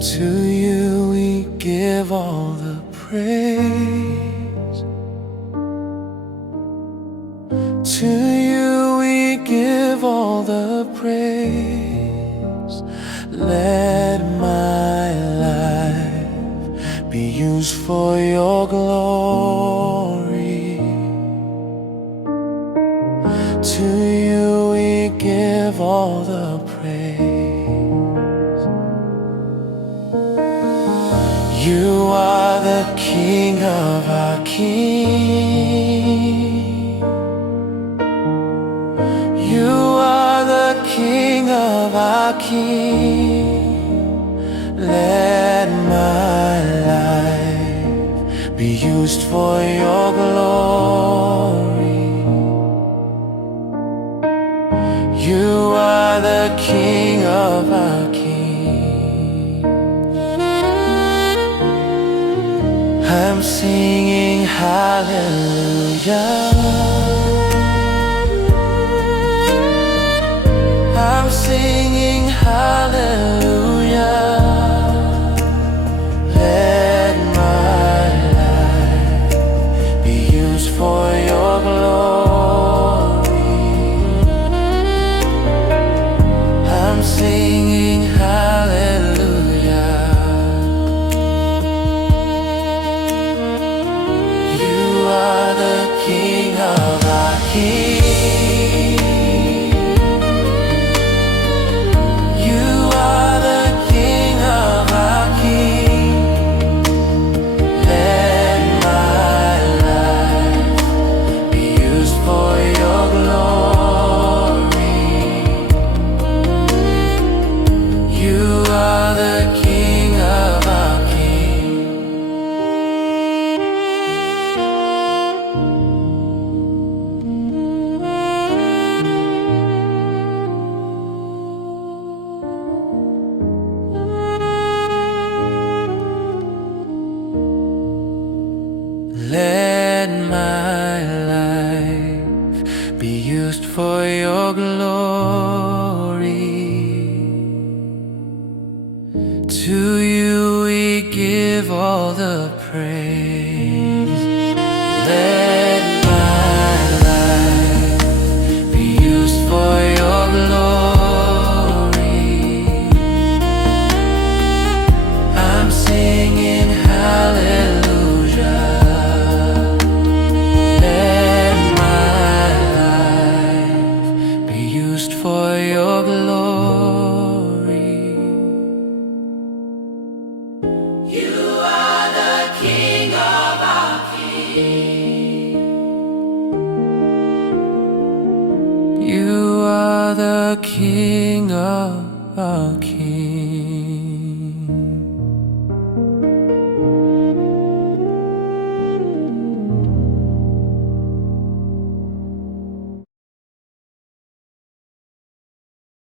To you we give all the praise. To you we give all the praise. Let my life be used for your glory. To you we give all the praise. You are the King of our King. You are the King of our King. Let my life be used for your glory. You are the King of our King. I'm singing hallelujah. I'm singing hallelujah. Let my life be used for your glory. I'm singing hallelujah. You are the King of our King. You are the King of our King. Let my life be used for your glory. You are the King of our King. Let my life be used for your glory. To you we give all the praise. Let my life be used for your glory. I'm singing hallelujah. Let my life be used for your glory. You are the King of our King. You are the King of our King.